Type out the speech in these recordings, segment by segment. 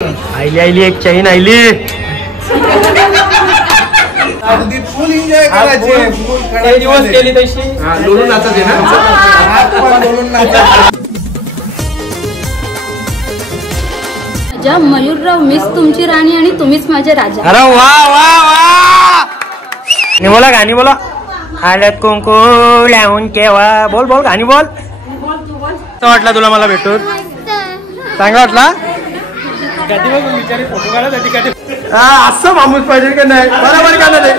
आईली आईली एक चैन आईली. अगदी फुल एन्जॉय करायचे. दिवस केली तशी लोळून नाचायचे ना. लोळून नाचायचे. मयूरराव मीच तुमची राणी आणि तुम्हीच माझे राजा. अरे वा वा वा. गाणी बोला गाणी बोला. हळद कुंकू लावून केव्हा. बोल बोल गाणी बोल. वाटला तुला मला भेटून चांगला वाटला. असं माणूस पाहिजे का नाही. बरोबर का नाही.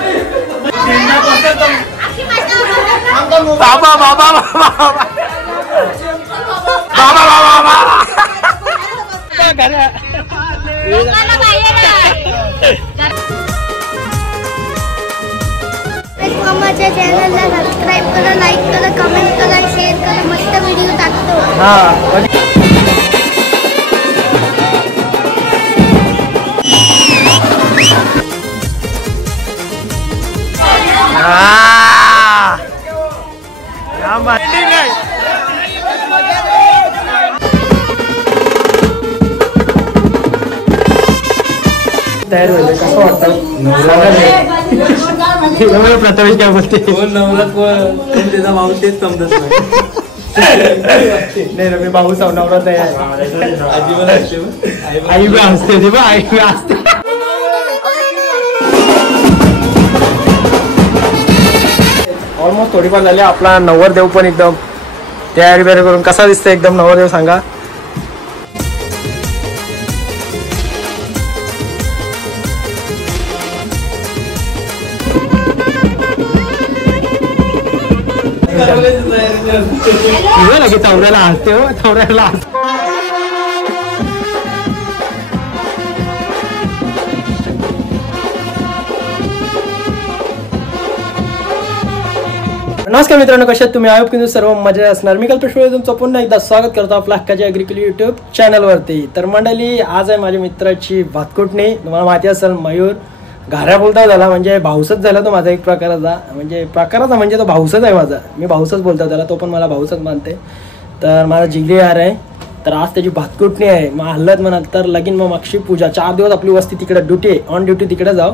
बाबा बाबा बाबा बाबा बाबा. माझ्या चॅनलला सबस्क्राईब करा, लाईक करा, कमेंट करा, शेअर करा. मस्त व्हिडिओ टाकतो. तयार झाले. कसं वाटतं प्रथमेश काय बोलते. नवरा कोण त्याचा भाऊ तेच समजत नाही. मी भाऊ नवरा तयार. आई बी असते ते बा. आई बी असते. ऑलमोस्ट थोडीफार झाली. आपला नवरदेव पण एकदम तयारी बियारी करून कसा दिसतोय एकदम नवरदेव सांगा. चौऱ्याला हसते हो. चौऱ्याला हसते. नमस्कार मित्रांनो, कशा आहात तुम्ही. आय होप की सर्व मजा असणार. मी कल्पेश तुमचं पुन्हा एकदा स्वागत करतो आपल्या हक्काच्या ॲग्रिकल्चर युट्यूब चॅनलवरती. तर मंडळी, आज आहे माझ्या मित्राची भातकुटणी. तुम्हाला माहिती असेल मयूर घाऱ्या बोलता झाला म्हणजे भाऊसच झाला तो माझा. एक प्रकाराचा म्हणजे तो भाऊसच आहे माझा. मी भाऊसच बोलतो त्याला. तो पण मला भाऊसच मानते. तर माझा जिगरी यार आहे. तर आज त्याची भातकुटणी आहे. मग हल्लत म्हणाल तर लगीन मग मागशी पूजा. 4 दिवस आपली वस्ती तिकडे ड्युटी आहे. ऑन ड्युटी तिकडे जाऊ.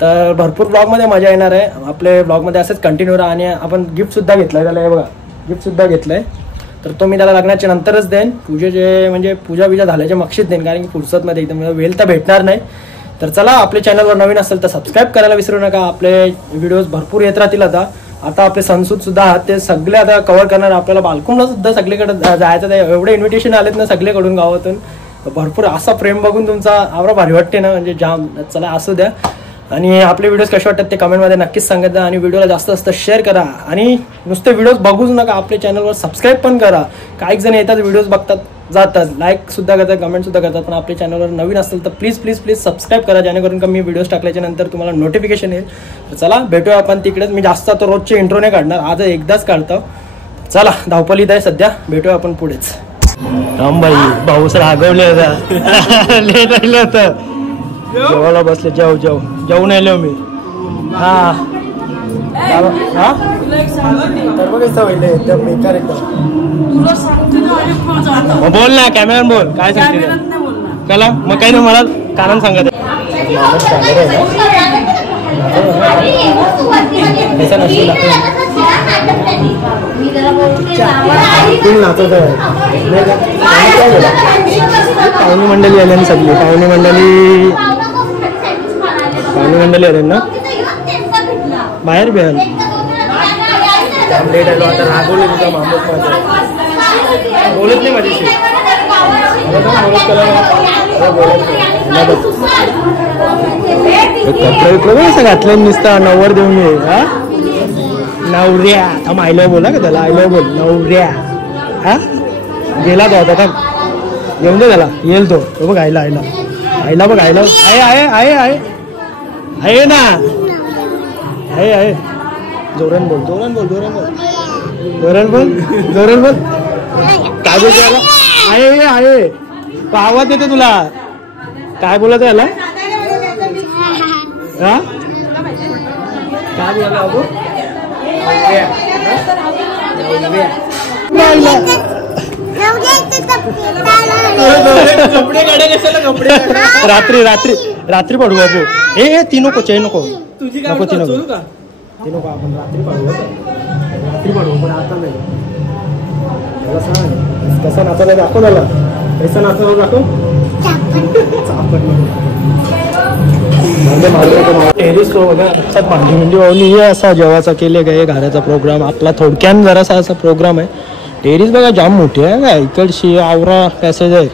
तर भरपूर ब्लॉगमध्ये मजा येणार आहे. आपले ब्लॉगमध्ये असंच कंटिन्यू राहा. आणि आपण गिफ्टसुद्धा घेतलं आहे त्याला. हे बघा गिफ्टसुद्धा घेतलं आहे. तर तो मी त्याला लग्नाच्या नंतरच देईन. पूजेचे म्हणजे पूजा बिजा झाल्याच्या मागशीच देईन. कारण की फुरसतमध्ये एकदम वेळ तर भेटणार नाही. तर चला, आपल्या चॅनलवर नवीन असेल तर सबस्क्राईब करायला विसरू नका. आपले व्हिडिओज भरपूर येत राहतील. आता आपले सणसूद सुद्धा आहात ते सगळे आता कव्हर करणार. आपल्याला बालकुंडला सुद्धा सगळीकडे जायचं. एवढे इन्व्हिटेशन आलेत ना सगळीकडून गावातून. भरपूर असा प्रेम बघून तुमचा आवरा भारी वाटते ना, म्हणजे जाम. चला असू द्या. आणि आपले व्हिडिओज कसे वाटतात ते कमेंटमध्ये नक्कीच सांगत जा. आणि व्हिडिओला जास्त जास्त शेअर करा. आणि नुसते व्हिडिओज बघूच नका, आपल्या चॅनलवर सबस्क्राईब पण करा. काही जण येतात व्हिडिओज बघतात जातात, लाईक सुद्धा करतात, कमेंट सुद्धा करतात. पण आपल्या चॅनलवर नवीन असेल तर प्लीज प्लीज प्लीज सबस्क्राईब करा, जेणेकरून का मी व्हिडिओज टाकल्याच्या नंतर तुम्हाला नोटिफिकेशन येईल. तर चला भेटूया आपण तिकडेच. मी जास्त आता रोजचे इंट्रो नाही काढणार, आज एकदाच काढतो. चला, धावपलीत आहे सध्या. भेटूया आपण पुढेच. रामबाई भाऊस रागवले होता. लेट राहिलं होतं. जेवायला बसले. जेवून आलो मी. हा बेकार एकदम. बोल ना, कॅमेरा बोल. काय सांगते चला. मग काही नाही, मला कारण सांगत पाहुणी मंडळी आली ना सगळी. पाहुणी मंडळी आले ना बाहेर बिहार. लेट आलो आता. रागवले तुझा मामूस माझा. बोलत नाही माझ्याशी. कपडे असं घातलं नुसतं. नवर देऊन ये. हा नवऱ्या. आता आय लव्ह बोला का त्याला. आय लव्ह बोल नवऱ्या. हा गेला तो आता का. येऊन दे त्याला. येईल तो. बघ आयला बघ. आयला आहे ना. आहे. जोरान बोल. काय बोलतो याला. आहे तो आवाज येते तुला. काय बोलत याला. हा काय बोला बाबू. रात्री रात्री रात्री पडू बाबू. ए ती नको चेन नको तुझी नको ती नको का ती नको आपण रात्री पडू रात्री पडू पण आता नाही. मला सांग कसा नाचायला दाखव त्याला कैसा नाचायला दाखव. टेरिस बघा भांडी मिंडी वाहून हे असा जेवाचा केले काय घराचा प्रोग्राम आपला थोडक्यान जरासा असा प्रोग्राम आहे. टेरिस बघा जाम मोठी आहे का इकडची आवरा पॅसेज आहे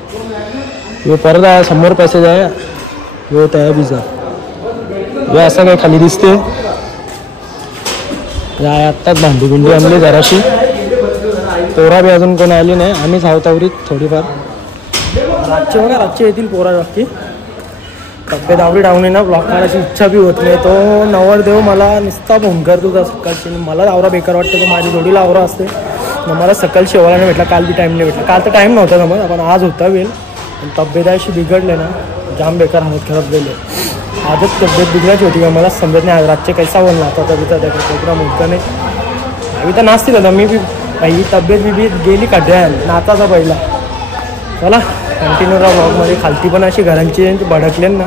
यो परत आहे समोर पॅसेज आहे यो त्या बिजा हे असं काय खाली दिसते. आत्ताच भांडी बिंडी आणली जराशी पोरा बी अजून कोणी आली नाही. आम्हीच हावतावरीत थोडीफार रातचे बघा रातचे येतील पोरा नक्की. तब्येत आवडी डावणी ना ब्लॉक करायची इच्छा बी होत नाही. तो नवरदेव मला नुसता भोंकर तुझा सकाळची मला आवरा बेकार वाटते. तो माझी जोडीला आवरा असते मला सकाळी शेवायला नाही भेटला. काल बी टाईम नाही भेटला. काल तर टाईम नव्हता ना मग आपण आज होता वेळ पण तब्येत अशी बिघडले ना जाम बेकार हालत खराब गेले. आजच तब्येत बिघडायची होती का मला समजत नाही. आज रातचे कैसा बोल नाता तबिता त्या प्रोग्राम होता नाही आम्ही तर नाचतील होता मी बी पहिली तब्येत बिबीत गेली खड्ड्या नाचाचा पहिला. चला कंटिन्यू राहा ब्लॉगमध्ये. खालती पण अशी घरांची भडकले ना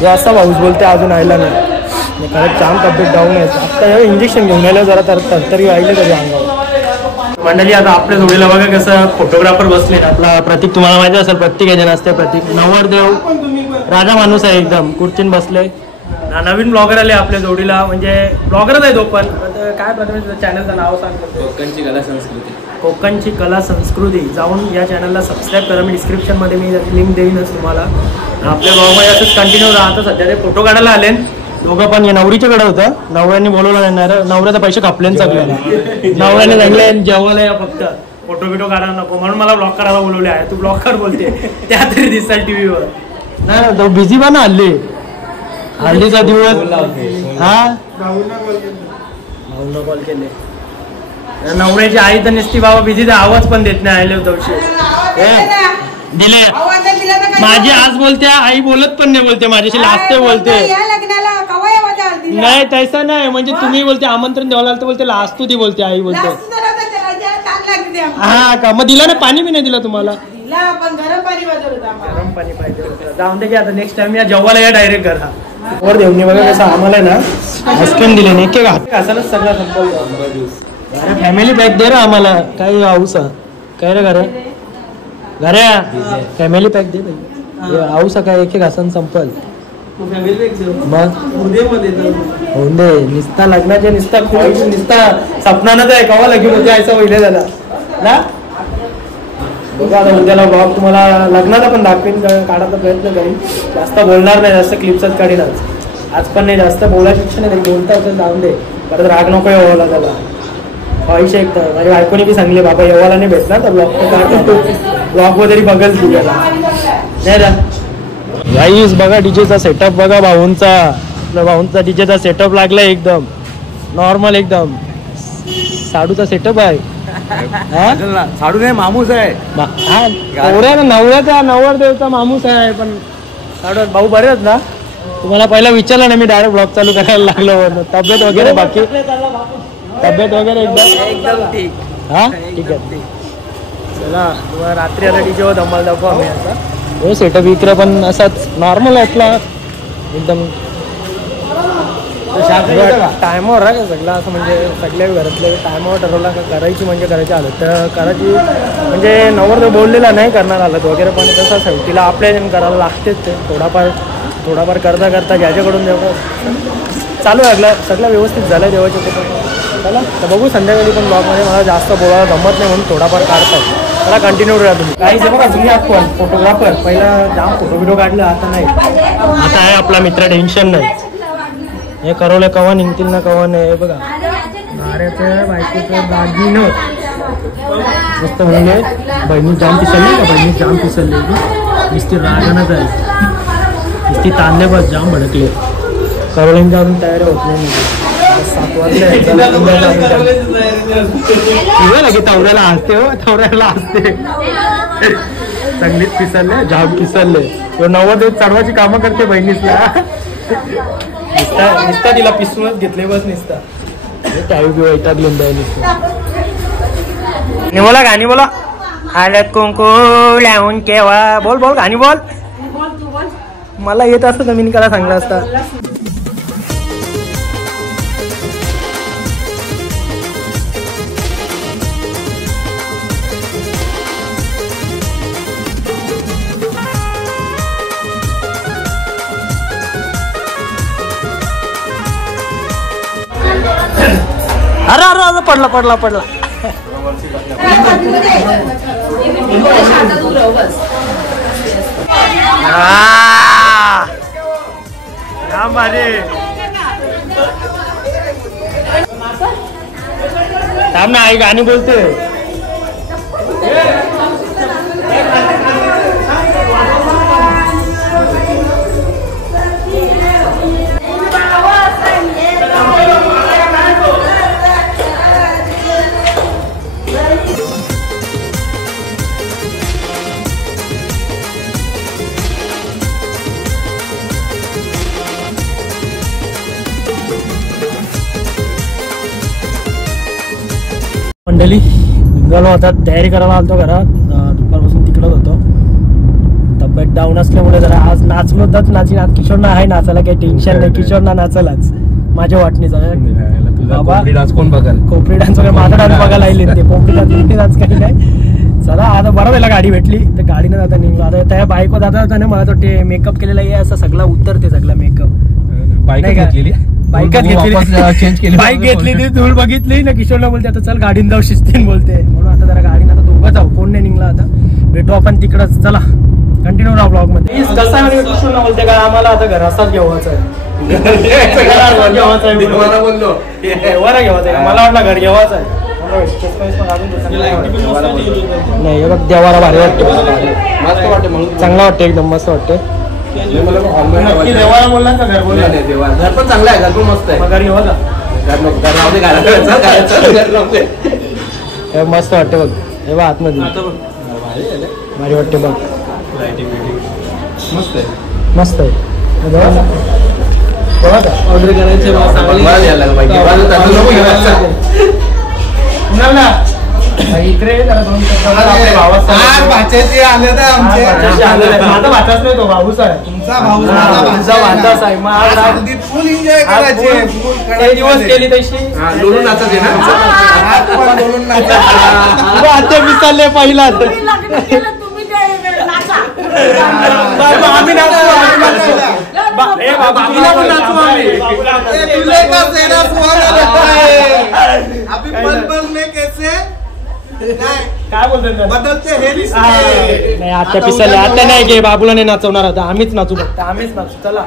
जो असा पाऊस बोलते अजून आयला नाही. खरंच जाम तब्येत डाऊन आहे. आत्ता इंजेक्शन घेऊन आलं जरा तरी वाहिले तरी अंगावर. मंडळी आता आपल्या जोडीला बघा कसं फोटोग्राफर बसले. आपला प्रतीक तुम्हाला माहिती असेल प्रत्येक एजन असते. प्रतीक नवरदेव राजा माणूस आहे एकदम कुर्चीन बसले. नवीन ब्लॉगर आले आपल्या जोडीला म्हणजे ब्लॉगरच आहे तो पण काय प्रथम चॅनलचं नाव सांगतो कोकणची कला संस्कृती. कोकणची कला संस्कृती जाऊन या चॅनलला सबस्क्राईब करा. मी डिस्क्रिप्शनमध्ये मी लिंक देईनच तुम्हाला. आपल्या ब्लॉगमध्ये असंच कंटिन्यू राहतं. सध्या ते फोटो काढायला आले दोघं पण नवरीच्याकडे होतं. नवऱ्याने बोलवलं नाही नवऱ्याचा पैसे कापले सगळ्याला. नवऱ्याने सांगले जेवायला या फक्त फोटो बिटो काढायला नको म्हणून मला ब्लॉग करायला बोलवले आहे. तू ब्लॉग कर बोलते त्या तरी दिसतात टीव्हीवर. नाही तो बिझी पण हल्ली हल्लीचा दिवस. हा भाऊला कॉल केले. नवऱ्याची आई तर निसती बाबा बिझी आवाज पण देत नाही. आले होते दिले माझी आज बोलते आई बोलत पण नाही बोलते माझ्याशी लाजते बोलते. नाही तसं नाही म्हणजे तुम्ही बोलते आमंत्रण द्यावं लागतं बोलते लाजतो ती बोलते आई बोलते. हा का मग दिला ना पाणी बी नाही दिलं तुम्हाला. गरम पाणी पाहिजे जाऊन दे की आता नेक्स्ट टाइम या जेवायला या डायरेक्ट घरा वर देऊन बघा कसं आम्हाला ना आईस्क्रीम दिले नाही की घासायलाच सगळं संपवलं. अरे फॅमिली पॅक दे रा आम्हाला काय हाऊसा काय रे घरा घऱ्या फॅमिली पॅक दे हाऊसा काय एक घासन संपल. मग होऊन दे निस्ता लग्नाचे निस्ता निस्ता सपनानच आहे कवा लगीन होते असं पहिले झाला ना. बघा आता उद्याला ब्लॉग तुम्हाला लग्नाचा पण दाखवीन काढायचा प्रयत्न करीन. जास्त बोलणार नाही जास्त क्लिप्सच काढीन आज पण नाही जास्त बोलायची इच्छा नाही बोलता होतं जाऊन दे परत राग नको येवाला त्याला. पैसे एक तर माझ्या बायकोने बी सांगले बाबा येवाला नाही भेटणार तर ब्लॉग तर काढतो ब्लॉग वगैरे बघल तुझ्याला नाही ना. गाईस बघा डीजेचा सेटअप बघा भाऊंचा. आपल्या भाऊंचा डीजेचा सेटअप लागला एकदम नॉर्मल एकदम साडूचा सेटअप आहे. साडू नाही मामूस आहे. नवऱ्याचा नवरदेवचा माणूस आहे पण साडू भाऊ बरे आहेत ना. तुम्हाला पहिला विचारलं ना मी डायरेक्ट ब्लॉग चालू करायला लागलो. तब्येत वगैरे बाकी तब्येत वगैरे एकदम ठीक. हा ठीक आहे चला तुम्हाला रात्री आता डीजेवर धमाल दाखवू आम्ही आता. हो सेटअप इकडे पण असाच नॉर्मल असला एकदम टायमावर आहे का सगळं असं म्हणजे सगळ्या घरातले टायमावर ठरवला का करायची म्हणजे करायची आलं तर करायची म्हणजे नवरदेव बोललेला नाही करणार आलं वगैरे पण तसं शेवटीला आपल्या करायला लागतेच ते थोडाफार करता करता ज्याच्याकडून जेवढं चालू लागलं सगळं व्यवस्थित झालं देवाच्या कृपेने. चला तर बघू संध्याकाळी पण ब्लॉगमध्ये मला जास्त बोलायला जमत नाही म्हणून थोडाफार काढतात. मला कंटिन्यू राहा तुम्ही काहीच बघा तुम्ही आपण फोटोग्राफर पहिला जाम फोटो बिटो काढलं आता नाही. आता आहे आपला मित्र टेन्शन नाही. हे करवले कवा निघतील ना कवा नाही. हे बघा नाऱ्याचं बायकोचं दागिनं मस्त म्हणजे बहिणी जाम पिसलली का बहिणी जाम पिसलली नुसती रागानच आहे नुसती तांदे बस जाम भडकले. करवल्यांच्या अजून तयारी होत नाही 7 वाजले की तवऱ्याला हसते हो तवऱ्याला हसते चांगलीच पिसलले जाम पिसलले. नवरदेव चढवायची कामं करते बहिणीसला निसता तिला पिसूनच घेतले बस निसता टाळी बी वैताग लिहून द्याय निसता. बोला गाणी बोला हळद कुंकू लावून केव्हा बोल बोल गाणी बोल. मला येत असतं तर मी कला सांगला असता. अरे अरे अरे पडला पडला पडला. थांब ना आई गाणी बोलते. मंडळी निघालो आता, तयारी करायला आलतो घरात. दुपारपासून तिकडच होतो. तब्येत डाऊन असल्यामुळे जरा आज नाचलो तर नाची. आज किशोरना आहे नाचायला, काही टेन्शन नाही. किशोरना नाचायलाच माझ्या वाटणीचा डान्स कोण बघाल. कोपरी डान्स वगैरे माझा डान्स बघायला आले ते. कोपरी डान्स काही नाही. चला आता बरं त्याला गाडी भेटली तर गाडीनं जाता निघलो. आता त्या बाईको जाता जाता मला तो मेकअप केलेला आहे असं सगळं उतरते सगळं मेकअप. बाईक घेतलेली, बाईकच घेतली, चेंज केली, बाईक घेतली ती धूळ बघितली ना. किशोरला बोलते आता चल गाडीन जाऊ शिस्तीन बोलते. म्हणून आता जरा गाडीनं आता दोघं जाऊ. कोण नाही निघला. आता भेटू आपण तिकडच. चला कंटिन्यू राहा ब्लॉग मध्ये. कसा किशोरला बोलते का आम्हाला आता घराचाच घेवायचं आहे. बोललो वर घेवायचं आहे. मला वाटलं घर घेवायचं आहे. नाही बघ देवाला भारी वाटते. मस्त वाटते म्हणून चांगला वाटते, एकदम मस्त वाटते. देवाला बोलला का घर बोलला. घर पण चांगलं आहे, घर पण मस्त आहे. घर घेवा मस्त वाटते बघ. हे बघ आतमध्ये भारी वाटते बघ. मस्त आहे, मस्त आहे. ऑर्डर करायचे इकडे भाच्याचे आले तर आमचे माझा भाचाच नाही तो भाऊच आहे. तुमचा भाऊ भाचाच आहे. मग फुल एन्जॉय करायचे. दिवस केली तशी लोळून नाचायचे ना. लोळून नाचायचे. आता विसरले पहिला. आम्ही अभी पल पल में कैसे काय बोलतो बदलते हे नाही. आता पिसले आता नाही गे. बाबूला नाही नाचवणार. आता आम्हीच नाचू. फक्त आम्हीच नाचू. चला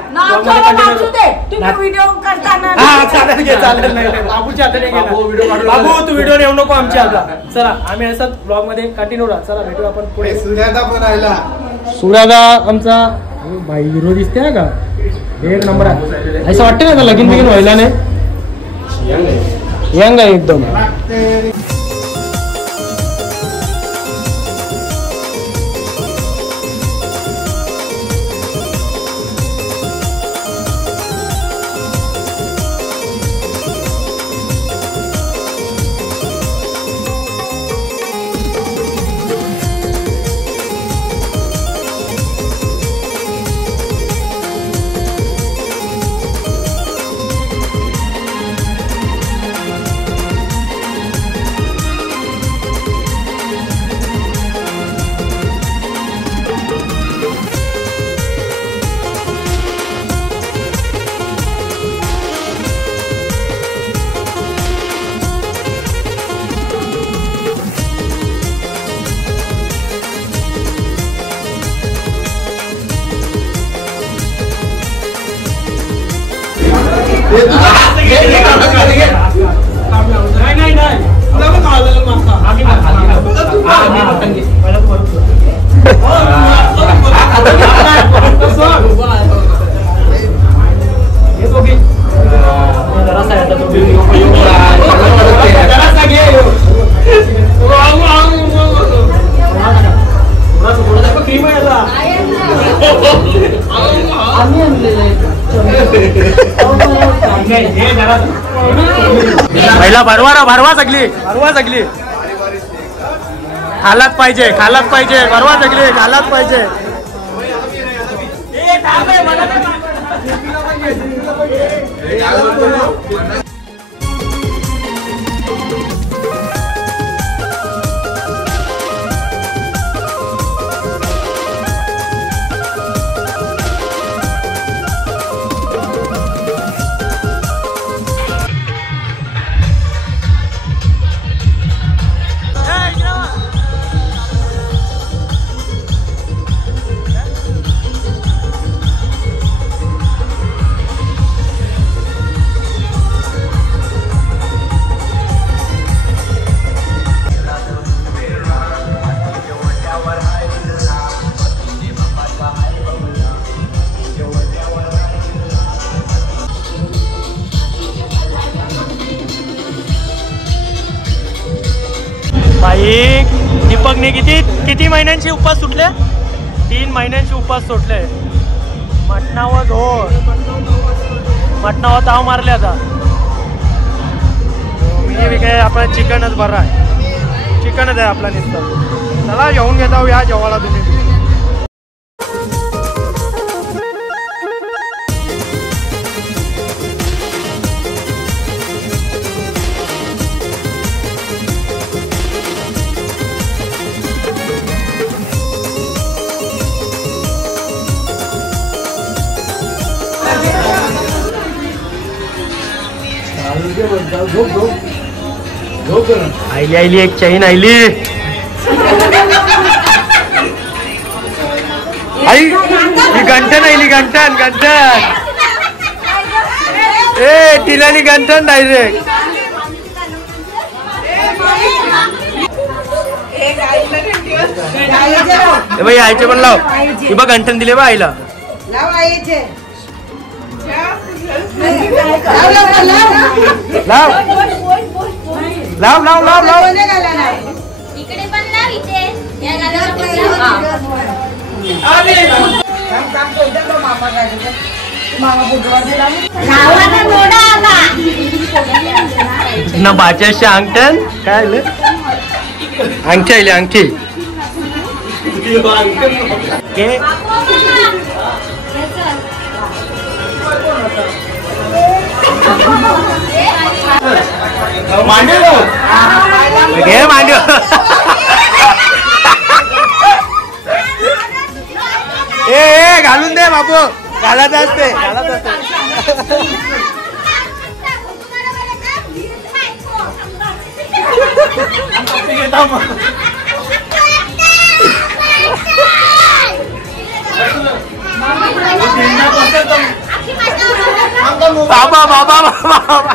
चालेल नाही. बाबूच्या हाताने गेला. बाबू तू व्हिडिओ येऊ नको आमच्या आता. चला आम्ही असं ब्लॉग मध्ये कंटिन्यू राहा. चला भेटू आपण पुढे. सूर्यादा पण राहिला. सूर्यादा आमचा भाई हिरो दिसते का. एक नंबर आहे. असं वाटतं ना लगीन बिगीन व्हायला नाही. यंग आहे एकदम. पहिला भरवा सगली खालाच पाहिजे परवा सगळे खालाच पाहिजे. बाई दीपकने किती महिन्यांचे उपवास सुटले? 3 महिन्यांचे उपवास सुटले. मटणावर ताव मारले. आता मी काय आपला चिकनच बरा आहे. चिकनच आहे आपला नुसतं. चला जेवून घेता या जेवायला तुम्ही. आईली एक चैन आईली. आई गंठन आईली गंठन ए टिलानी गंठन डायरेक्ट. भाई आईचे पण लाव. ही बघ गंठन दिले बा आईला. लाव लाव लाव लाव. इकडे पण लाव. इथे ना बाच्याशी अंगठण काय अंगठी आली अंगठी. घे मांडव. ए घालून दे बापू. घालत असते बाबा बाबा बाबा.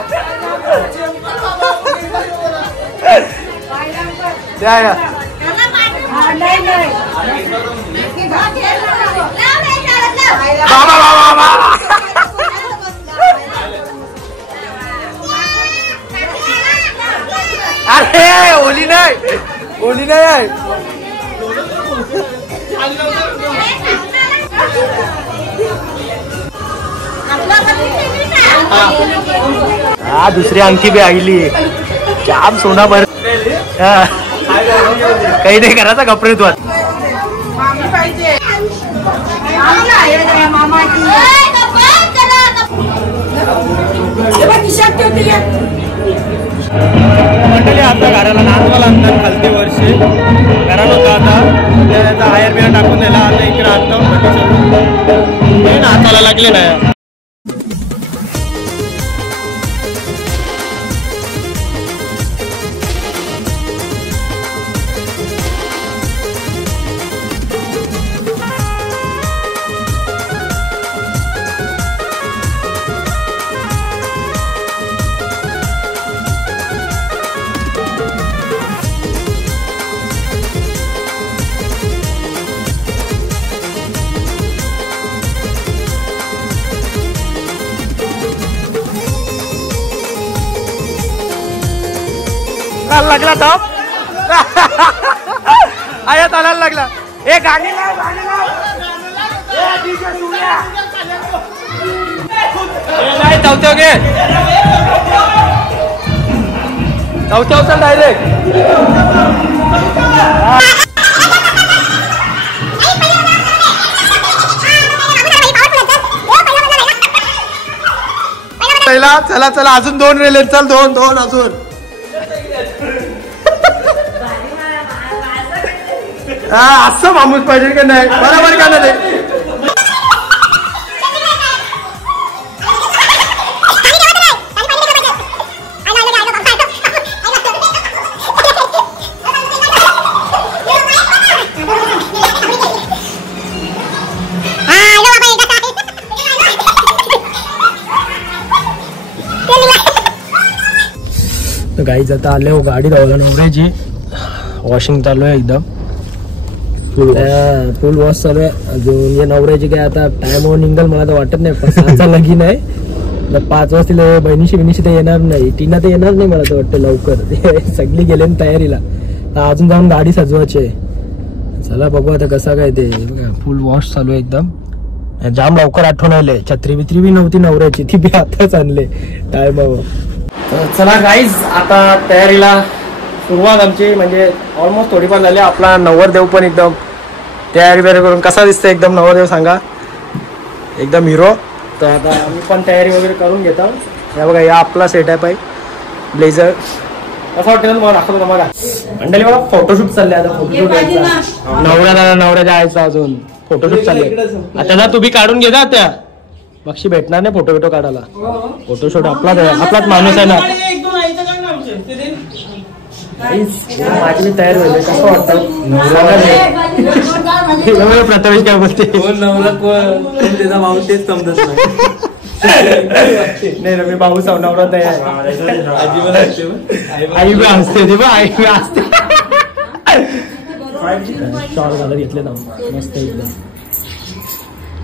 अरे ओली नाही आहे. हा दुसरी अंगठी बी आईली. जाम सोना भर. काही नाही करायचा कपडे तू. मंडळी आता घराला नातवाला आणतात. खालती वर्षी घराला होता. आता त्याचा हायर बियर टाकून दिला. आता इकडे आणतो नाताला लागले नाही. लागला टॉप. आया तालाला लागला. ए गाणी लाव चौथ्या घे. चौथ्या डायरेक्ट पहिला चला चला अजून 2 रेले चल 2 अजून असं माणूस पाहिजे का नाही बरोबर का नाही गाईज आता आले हो गाडी धावला नवऱ्याची वॉशिंग चालू आहे एकदम फुल वॉश चालू आहे अजून हे नवऱ्याची काय आता टाइमवर निघल मला तर वाटत नाही 5 लगीन आहे 5 वाजता बहिणीशी तर येणार नाही टीना तर येणार नाही मला तर वाटतं लवकर सगळी गेले तयारीला अजून जाऊन गाडी सजवायची आहे चला बघू आता कसा काय ते फुल वॉश चालू आहे एकदम जाम लवकर आठवण आले छत्री बित्री बी नव्हती नवऱ्याची ती बी आताच आणले टायमावर चला गाईज आता तयारीला सुरुवात आमची म्हणजे ऑलमोस्ट थोडीफार झाली आपला नवरदेव पण एकदम तयारी वगैरे करून कसा दिसतोय एकदम नवरदेव सांगा एकदम हिरो तर आता आम्ही पण तयारी वगैरे करून घेतो या बघा या आपला सेटअप आहे ब्लेझर कसं वाटतं मला दाखवतो तुम्हाला मंडळी मला फोटोशूट चालले आता फोटोशूट नवऱ्या जायचा अजून फोटोशूट चालले आता तुम्ही काढून घे जा त्या बक्षी भेटणार नाही फोटो काढायला फोटोशूट आपलाच माणूस आहे ना माझी तयार झाली कसं वाटतं प्रथमेश काय बोलते तेच समजत नाही मी भाऊ नवरा तयार आई बी असते ते बा आई बी असते शॉर्ट घालत घेतले ना मस्त एकदम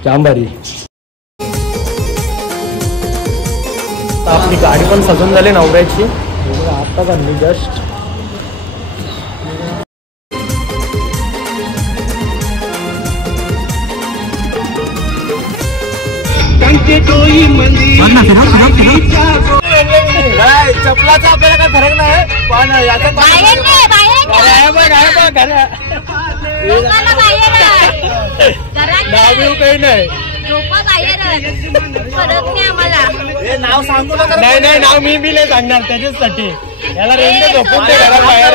जाम भारी आपली गाडी पण सजून झाली नवऱ्याची आता झाली जस्ट चपलाचा आपल्याला काय फरक नाही पण काही नाही नाव सांगू नका नाही नाव मी बी नाही सांगणार त्याच्यासाठी याला रेंट झोपून ते घरात बाहेर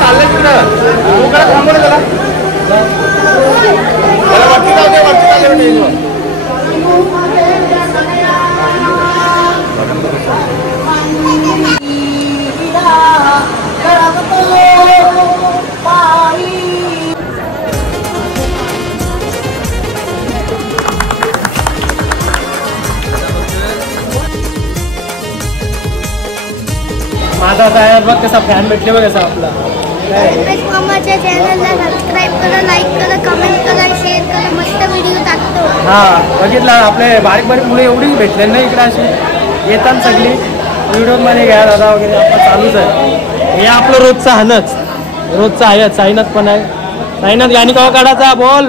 चाललंय तिकडं थांबवलं त्याला वरती चालते माझा तयार बघ कसा फॅन भेटले बघ कसा आपला माझ्या चॅनलला सबस्क्राईब करा लाईक करा कमेंट करा शेअर करा मस्त व्हिडिओ टाकतो हा बघितला आपले बारीक मुलं एवढीच भेटले नाही इकडे अशी येतात सगळी व्हिडिओ मध्ये घ्या दादा वगैरे आपलं चालूच आहे हे आपलं रोजचं हानच रोजचं आहे साईनाथ पण आहे साईनाथ गाणी कवा काढायचा बोल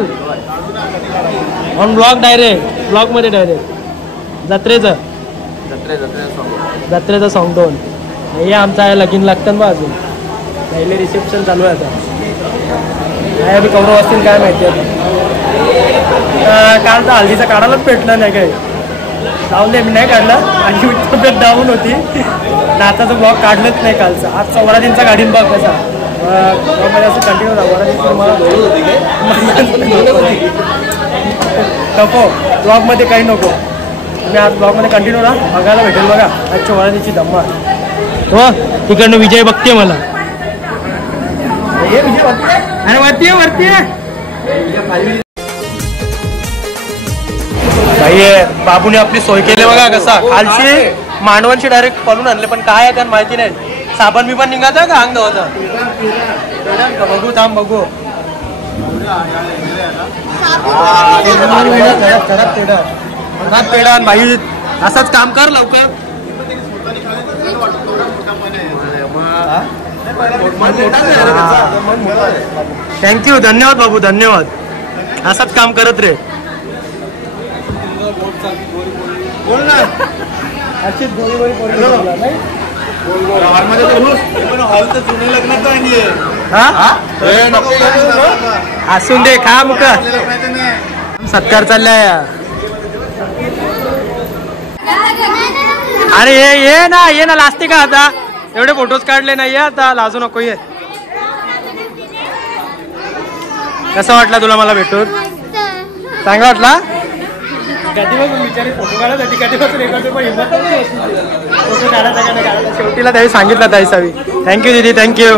ऑन ब्लॉग डायरेक्ट ब्लॉग मध्ये डायरेक्ट जत्रेचं सॉन्ग 2 हे आमचं आहे लगीन लागतं बा अजून पहिले रिसेप्शन चालू आहे आता काय बी कवर असतील काय माहिती आता काल तर हल्दीचं काढायलाच भेटलं नाही काही जाऊन दे मी नाही काढलं आणि तब्येत डाऊन होती नाचाचं ब्लॉग काढलंच नाही कालचं आज 14 गाडीन बघ कसा असं कंटिन्यू नको ब्लॉगमध्ये काही नको तुम्ही आज ब्लॉगमध्ये कंटिन्यू राहा बघायला भेटेल बघा आज 14 धम्मा हो तिकडनं विजय बघते मला अरे वरती बाबूने आपली सोय केली बघा कसा खालची मांडवांशी डायरेक्ट पळून आणले पण काय आहे त्यांना माहिती नाही साबण बी पण निघायचा का अंग धुवायचा बघू थांब बघू पेडा भाई असंच काम कर लवकर थँक्यू, धन्यवाद बाबू, धन्यवाद. असंच काम करत रे. बोल ना. अशीच गोळी गोळी हॉलचं जुने लग्नात असून दे, खा मुक. सत्कार चाललाय. अरे ये ना लाजते का आता? एवढे फोटोज काढले नाही आता, लाजू नको. ये. कसा वाटला तुला मला भेटून? चांगला वाटला? कधीपासून विचारी फोटो काढायसाठी, कधीपासून फोटो काढायचा का नाही काढायचा, शेवटीला त्यावेळी सांगितलं ताई सावी. थँक्यू दीदी, थँक्यू.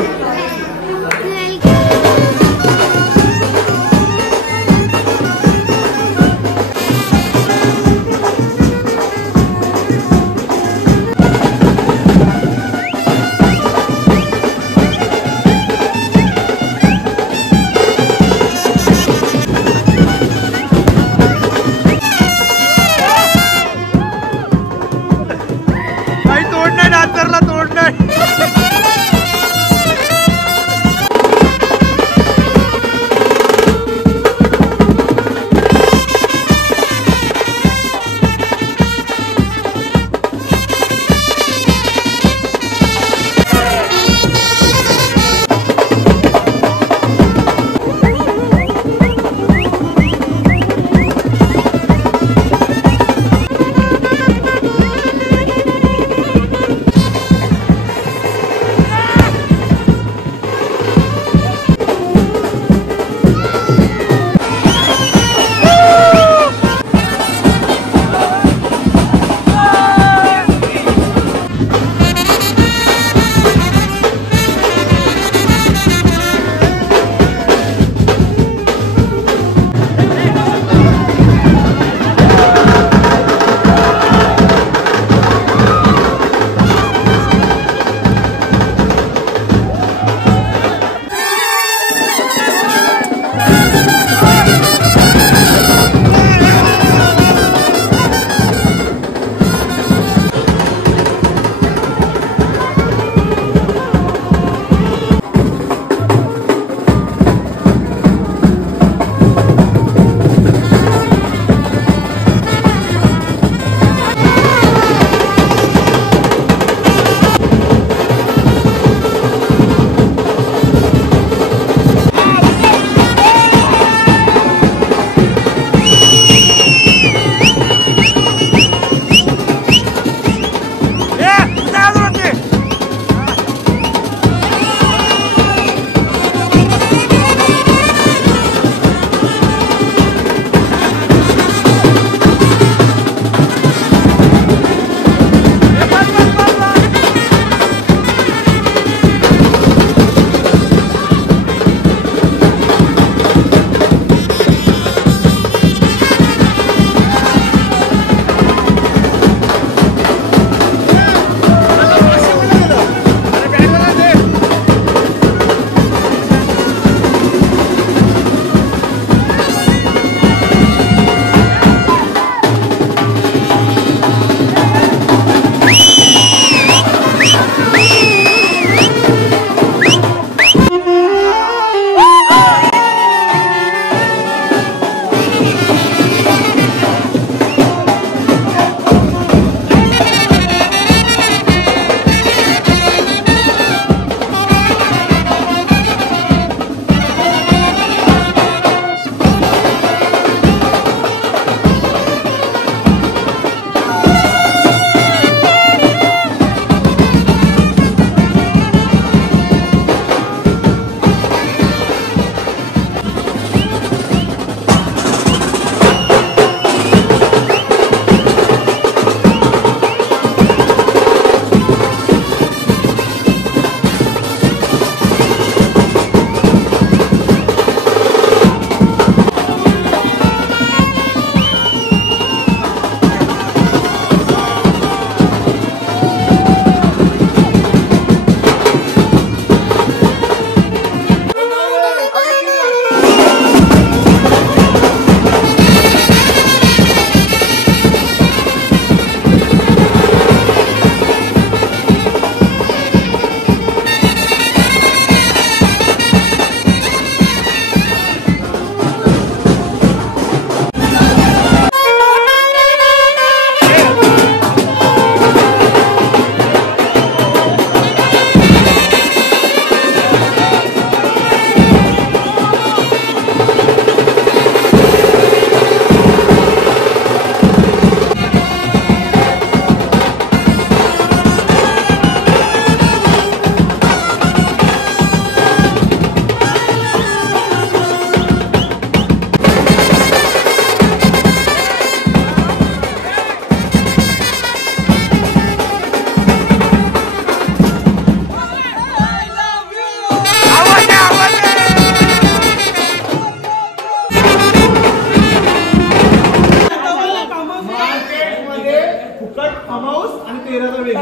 अमाऊस आणि 13ला वेगळं.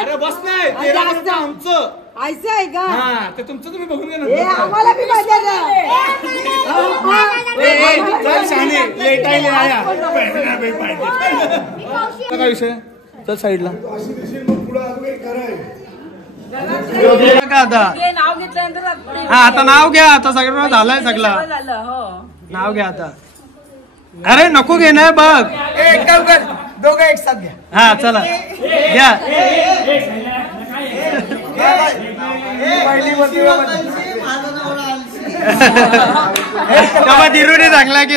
अरे बस नाही 13 आमचं ऐसे आहे का? हा ते तुमचं तुम्ही बघून घ्या ना. आम्हाला बी मजा लेट आहे काय विषय चल साईडला का आता नाव घेतल्यानंतर हा आता नाव घ्या आता सगळं झालंय सगळं नाव घ्या आता अरे नको घे ना बघ दोघं एक साथ घ्या हा चला घ्या दिरुडी चांगला की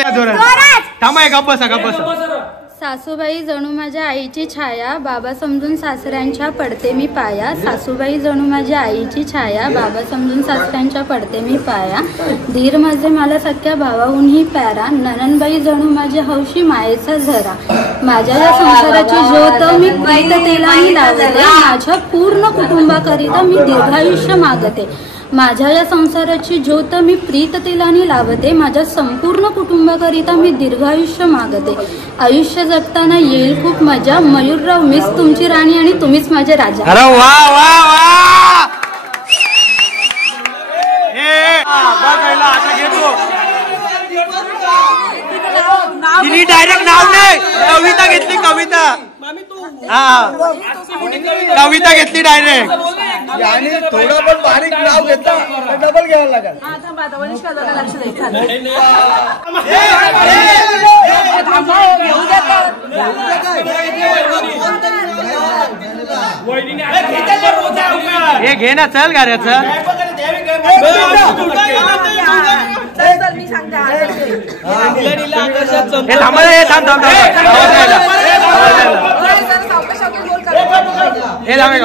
थांबा गप्प बसा गप्प बसा. सासूबाई जणू माझ्या आईची छाया बाबा समजून सासऱ्यांच्या पडते मी पाया सासूबाई जणू माझ्या आईची छाया बाबा समजून सासऱ्यांच्या पडते मी पाया धीर माझे मला सख्या भावाहूनही प्यारा नननबाई जणू माझ्या हौशी मायेचा झरा माझ्या या संसाराची ज्योत मी प्रीत तेलाने लावते माझ्या पूर्ण कुटुंबाकरिता मी दीर्घायुष्य मागते माझ्या या संसाराची ज्योत मी प्रीत तेलाने लावते माझ्या संपूर्ण कुटुंबाकरिता मी दीर्घायुष्य मागते आयुष्य जगताना येईल खूप मजा मयूरराव मीच तुमची राणी आणि तुम्हीच माझे राजा. अरे वा वा वा तिने डायरेक्ट नाव नाही कविता घेतली कविता कविता घेतली डायरेक्ट आणि थोडं पण बारीक नाव घेतलं तर डबल घ्यावं लागेल. हे घे ना चल गाड्याचं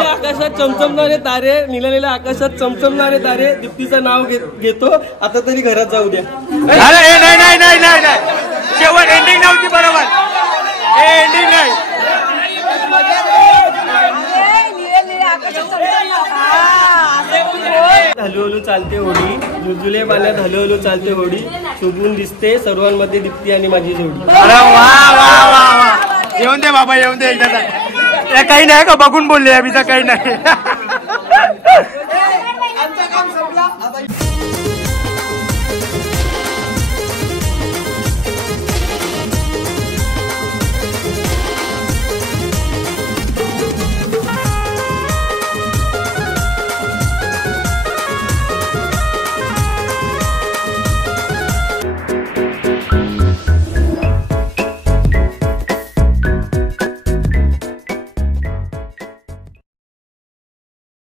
आकाशात चमचमणारे तारे निळालेल्या आकाशात चमचमणारे तारे दीप्तीचं नाव घेतो आता तरी घरात जाऊ द्या. अरे नाही नाही नाही नाही शेवट एंडिंग नव्हती बरोबर एंडिंग नाही हलू चालते होडी जुजुले पाण्यात हलू चालते होडी शोभून दिसते सर्वांमध्ये दीप्ती आणि माझी जोडी. अरे वा वा वा वा येऊन दे बाबा येऊन दे एकदा काही नाही का बघून बोलले आम्ही काही नाही.